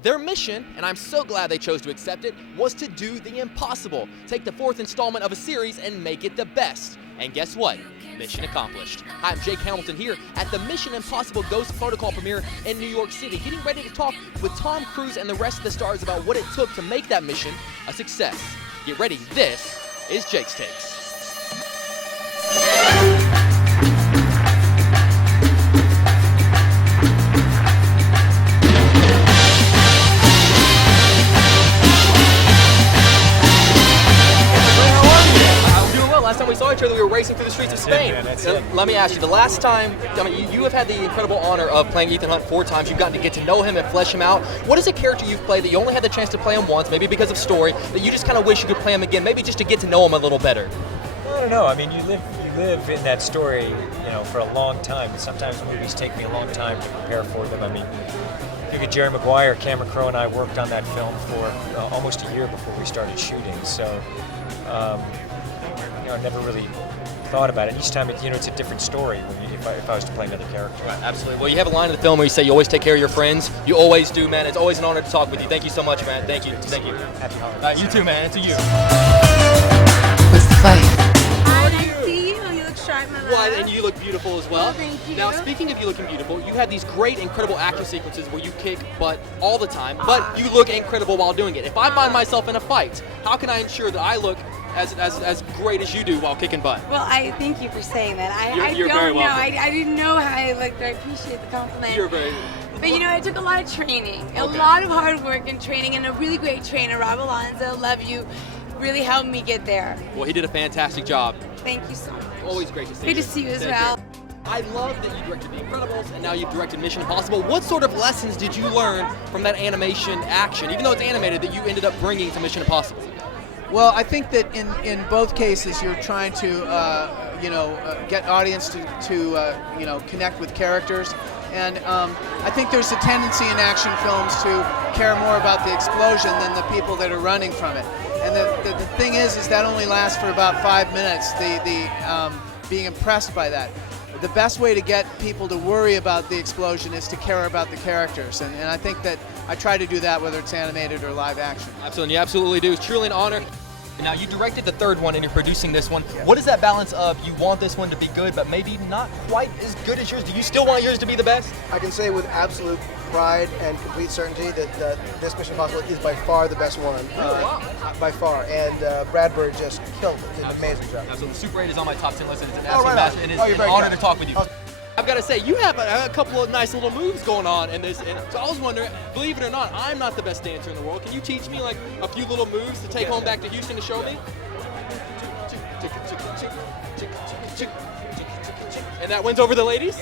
Their mission, and I'm so glad they chose to accept it, was to do the impossible. Take the 4th installment of a series and make it the best. And guess what? Mission accomplished. Hi, I'm Jake Hamilton here at the Mission Impossible Ghost Protocol premiere in New York City, getting ready to talk with Tom Cruise and the rest of the stars about what it took to make that mission a success. Get ready, this is Jake's Takes. Last time we saw each other, we were racing through the streets of Spain. Let me ask you, the last time, you have had the incredible honor of playing Ethan Hunt 4 times. You've gotten to get to know him and flesh him out. What is a character you've played that you only had the chance to play him once, maybe because of story, that you just kind of wish you could play him again, maybe just to get to know him a little better? I don't know. I mean, you live in that story, for a long time. And sometimes movies take me a long time to prepare for them. I mean, look at Jerry Maguire, Cameron Crowe and I worked on that film for almost a year before we started shooting. So, I never really thought about it. Each time, it's a different story if I was to play another character. Right, absolutely. Well, you have a line in the film where you say you always take care of your friends. You always do, man. It's always an honor to talk with you. Thank you so much, man. Thank you. Thank you. Happy holidays. You too, man. To you. What's the fight? Hi, nice to see you. You look sharp, my love. Well, and you look beautiful as well. Oh, thank you. Now, speaking of you looking beautiful, you have these great, incredible action sequences where you kick butt all the time, but you look incredible while doing it. If I find myself in a fight, how can I ensure that I look as great as you do while kicking butt? Well, I thank you for saying that. You're don't very know. welcome. I didn't know how I looked. I appreciate the compliment. You're very... But I took a lot of training, a Okay. lot of hard work and training, and a really great trainer, Rob Alonzo, love you, really helped me get there. Well, he did a fantastic job. Thank you so much. Always great to see you. Good to see you as Take well. care. I love that you directed The Incredibles, and now you've directed Mission Impossible. What sort of lessons did you learn from that animation action, even though it's animated, that you ended up bringing to Mission Impossible? Well, I think that in both cases you're trying to get audience to connect with characters, and I think there's a tendency in action films to care more about the explosion than the people that are running from it. And the thing is that only lasts for about 5 minutes. Being impressed by that. The best way to get people to worry about the explosion is to care about the characters, and I think that I try to do that whether it's animated or live action. Absolutely, you absolutely do. It's truly an honor. Now, you directed the 3rd one and you're producing this one. Yeah. What is that balance of you want this one to be good, but maybe not quite as good as yours? Do you still want yours to be the best? I can say with absolute pride and complete certainty that this Mission Impossible is by far the best one. By far. And Brad Bird just killed it. Did an amazing job. Absolutely. Super 8 is on my top 10 list, and it's an right absolute and it's an honor to talk with you. Awesome. I've got to say, you have a couple of nice little moves going on in this. And so I was wondering, believe it or not, I'm not the best dancer in the world. Can you teach me like a few little moves to take home back to Houston to show me? And that wins over the ladies?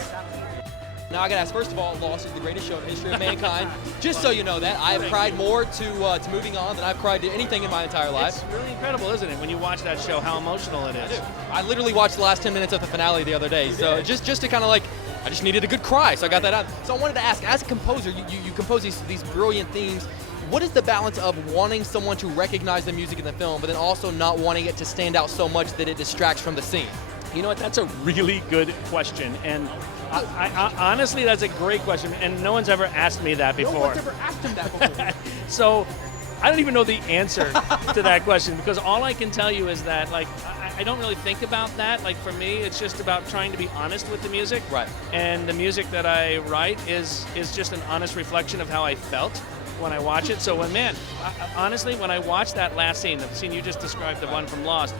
Now I gotta ask, first of all, Lost is the greatest show in the history of mankind. Just so you know that, I have cried more to Moving On than I've cried to anything in my entire life. It's really incredible, isn't it, when you watch that show, how emotional it is. I literally watched the last 10 minutes of the finale the other day, so just to kind of like, I just needed a good cry, so I got that out. So I wanted to ask, as a composer, you compose these brilliant themes. What is the balance of wanting someone to recognize the music in the film, but then also not wanting it to stand out so much that it distracts from the scene? You know what, that's a really good question, and I honestly, that's a great question, and no one's ever asked me that before. No one's ever asked him that before. So, I don't even know the answer to that question, because all I can tell you is that, like, I don't really think about that. Like, for me, it's just about trying to be honest with the music. Right. And the music that I write is just an honest reflection of how I felt when I watch it. So, honestly, when I watch that last scene, the scene you just described, the one from Lost,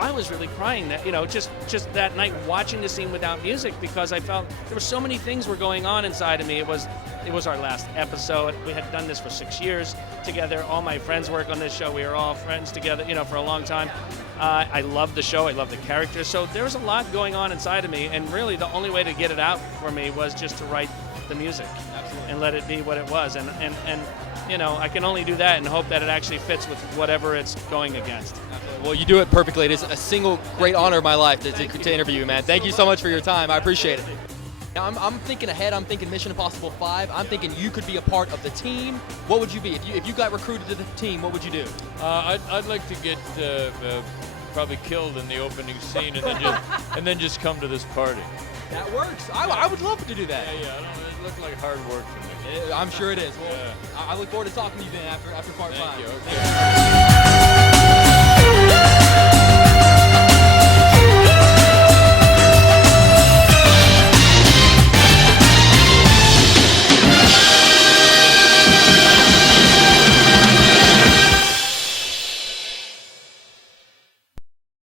I was really crying that, just that night watching the scene without music, because I felt there were so many things were going on inside of me. It was our last episode. We had done this for 6 years together. All my friends work on this show. We were all friends together, for a long time. I loved the show. I loved the characters. So there was a lot going on inside of me, and really the only way to get it out for me was just to write the music. Absolutely. And let it be what it was. And I can only do that and hope that it actually fits with whatever it's going against. Well, you do it perfectly. It is a single great honor of my life to interview you, man. Thank you so much for your time. I appreciate it. Now, I'm thinking ahead. I'm thinking Mission Impossible 5. I'm thinking you could be a part of the team. What would you be? If you got recruited to the team, what would you do? I'd like to get probably killed in the opening scene and then just come to this party. That works. I would love to do that. Yeah, it looked like hard work for me. I'm sure it is. Well, Yeah. I look forward to talking to you then after part Thank 5. you. Okay.